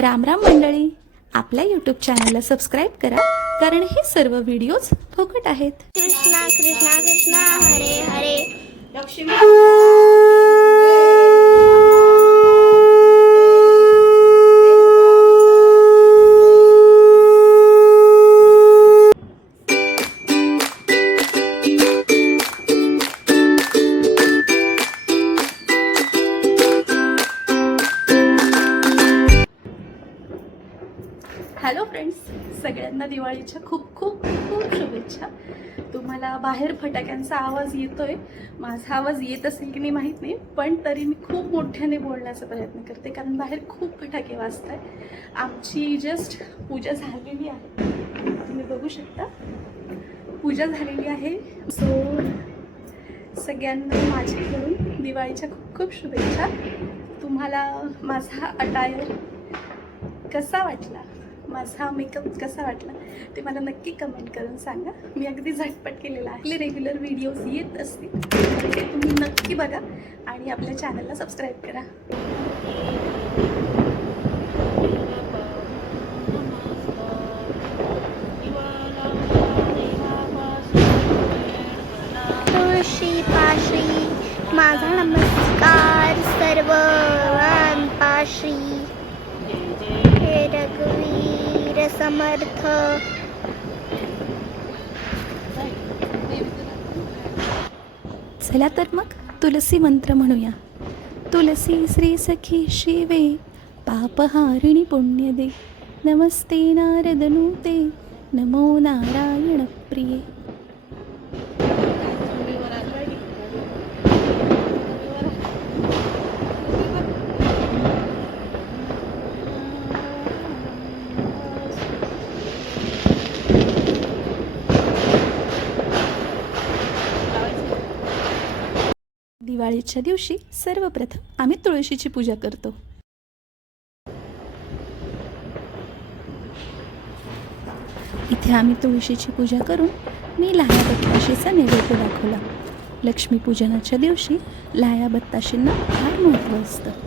रामराम मंडळी. आपल्या यूट्यूब चॅनलला सबस्क्राईब करा कारण हे सर्व व्हिडिओज फुकट आहेत. कृष्णा कृष्णा कृष्णा हरे हरे. हॅलो शुभेच्छा खूप खूप खूप शुभेच्छा. तुम्हाला बाहेर फटाक्यांचा आवाज येतोय. माझा आवाज येत असेल की नाही माहीत नाही पण तरी मी खूप मोठ्याने बोलण्याचा प्रयत्न करते कारण बाहेर खूप फटाके वाजत आहे आमची जस्ट पूजा झालेली आहे. तुम्ही बघू शकता. पूजा झालेली आहे. सो सगळ्यांना माझ्याकडून दिवाळीच्या खूप खूप शुभेच्छा. तुम्हाला माझा अटायर कसा वाटला? माझा मेकअप कसा वाटला ते मला नक्की कमेंट करून सांगा. मी अगदी झटपट केलेला आहे. आपले रेग्युलर व्हिडिओज येत असतील. तर ते तुम्ही नक्की बघा आणि आपल्या चॅनलला सबस्क्राईब करा. समर्थ चला तर मग तुलसी मंत्र म्हणूया. तुलसी श्री सखी शिवे पापहारिणी पुण्यदे नमस्ते नारदनुते नमो नारायण प्रिये दिवाळीच्या दिवशी सर्वप्रथम आम्ही तुळशीची पूजा करतो. इथे आम्ही तुळशीची पूजा करून मी लाया बत्ताशीचा नैवेद्य दाखवला. लक्ष्मीपूजनाच्या दिवशी लाया बत्ताशींना फार महत्त्व असतं.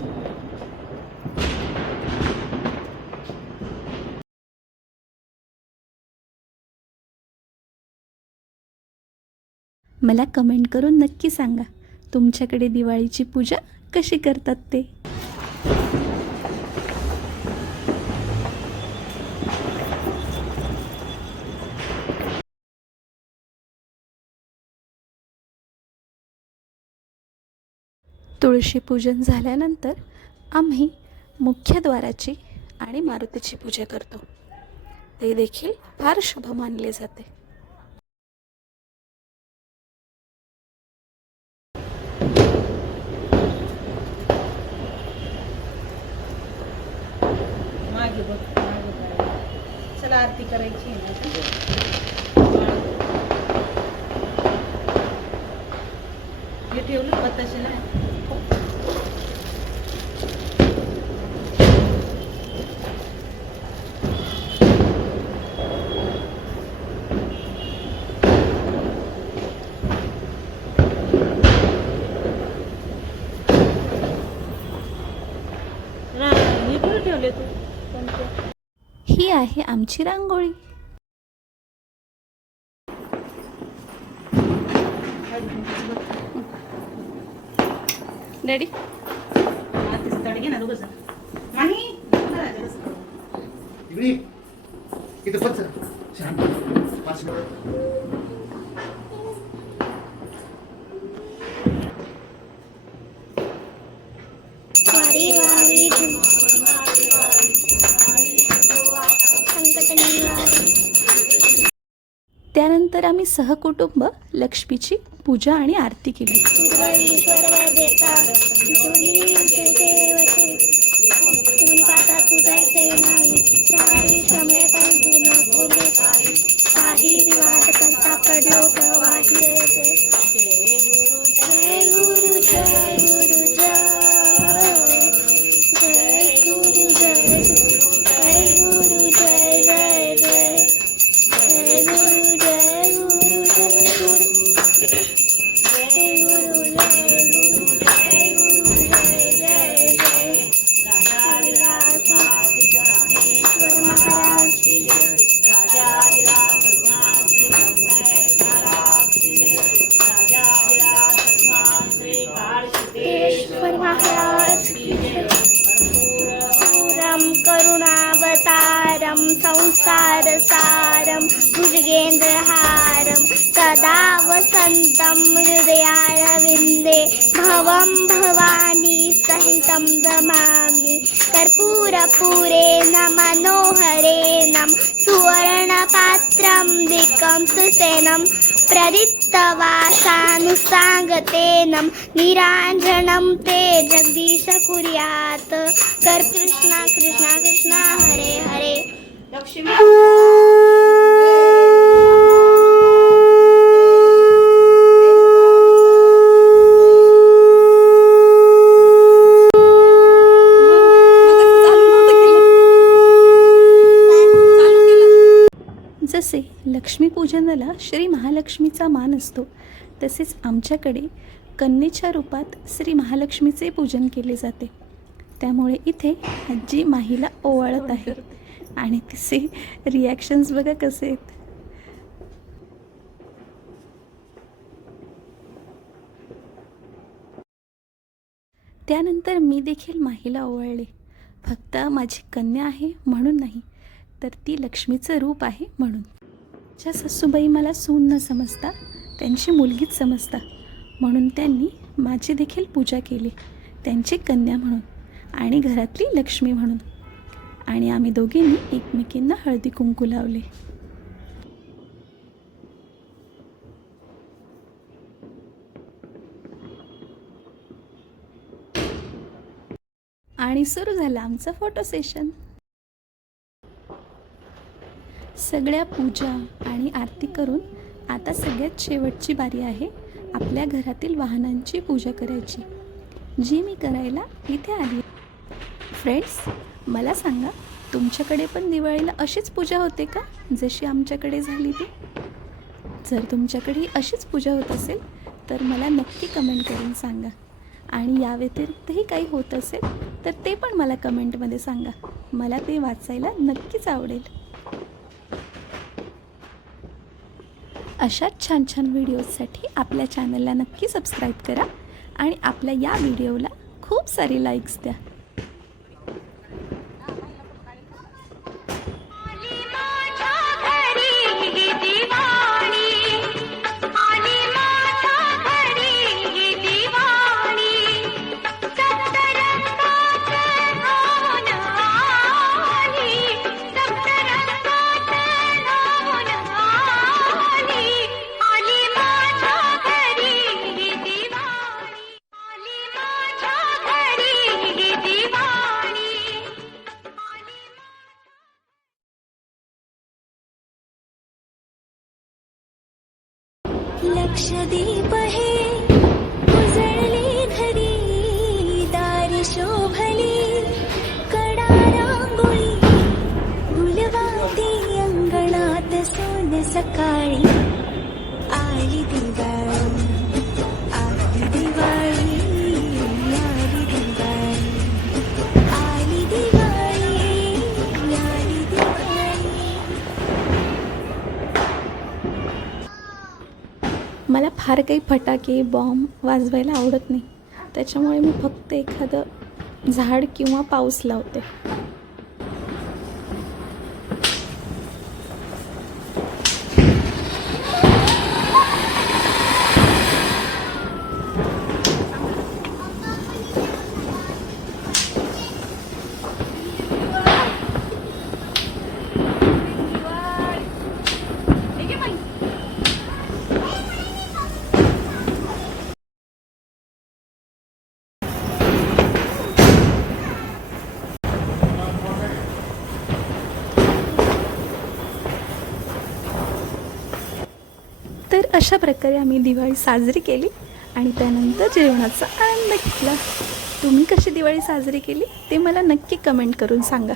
मला कमेंट करून नक्की सांगा. तुमच्याकडे दिवाळीची पूजा कशी करतात ते? तुळशी पूजन झाल्यानंतर आम्ही मुख्यद्वाराची आणि मारुतीची पूजा करतो. ते देखील फार शुभ मानले जाते मागे बघ मागे बघ. चला आरती करायची हे ठेवलं बताशे ना हे ठेवले तू? ही आहे आमची रांगोळी डॅडी. इकडे. इथं. पाच त्यानंतर आम्ही सहकुटुंब लक्ष्मीची पूजा आणि आरती केली. ईश्वर देता काही विवाद करता पडलो प्रवाही भुजगेन्द्रहारं सदा वसन्तं हृदयारविन्दे भवं भवानी सहितं दमामि कर्पूरपूरेण मनोहरेण सुवर्णपात्रं दिक्कं सुसेनं प्रदीप्तवासानुसाङ्गतेनं निराञ्जनं ते जगदीश कुर्यात् कर कृष्णा कृष्णा कृष्णा हरे हरे। लक्ष्मी। लक्ष्मीपूजनाला श्री महालक्ष्मीचा मान असतो. तसेच आमच्याकडे कन्येच्या रूपात श्री महालक्ष्मीचे पूजन केले जाते. त्यामुळे इथे आजी माहीला ओवाळत आहे. आणि तिचे रिॲक्शन्स बघा कसे आहेत. त्यानंतर मी देखील माहीला ओवाळले. फक्त माझी कन्या आहे म्हणून नाही तर ती लक्ष्मीचं रूप आहे म्हणून. ज्या सासूबाई मला सून न समजता त्यांची मुलगीच समजता. म्हणून त्यांनी माझी देखील पूजा केली. त्यांची कन्या म्हणून आणि घरातली लक्ष्मी म्हणून. आणि आम्ही दोघींनी एकमेकींना हळदी कुंकू लावले. आणि सुरू झालं आमचं फोटो सेशन. सगळ्या पूजा आणि आरती करून आता सगळ्यात शेवटची बारी आहे आपल्या घरातील वाहनांची पूजा करायची. जी मी करायला इथे आली फ्रेंड्स मला सांगा तुमच्याकडे पण दिवाळीला अशीच पूजा होते का? जशी आमच्याकडे झाली ती. जर तुमच्याकडे अशीच पूजा होत असेल तर मला नक्की कमेंट करून सांगा. आणि या व्यतिरिक्तही काही होत असेल तर ते पण मला कमेंटमध्ये सांगा. मला ते वाचायला नक्कीच आवडेल. अशाच छान छान व्हिडिओजसाठी आपल्या चॅनलला नक्की सबस्क्राईब करा आणि आपल्या या व्हिडिओला खूप सारे लाईक्स द्या. शोभली कडा रांगोळी फुलवाती अंगणात सोन सकाळी. आली दिवाळी आली दिवाळी आली दिवाळी. आली दिवाळी आली दिवाळी. मला फार काही फटाके बॉम्ब वाजवायला आवडत नाही. त्याच्यामुळे मी फक्त एखादं झाड किंवा पाऊस लावते तर अशा प्रकारे आम्ही दिवाळी साजरी केली आणि त्यानंतर जेवणाचा आनंद घेतला. तुम्ही कशी दिवाळी साजरी केली ते मला नक्की कमेंट करून सांगा.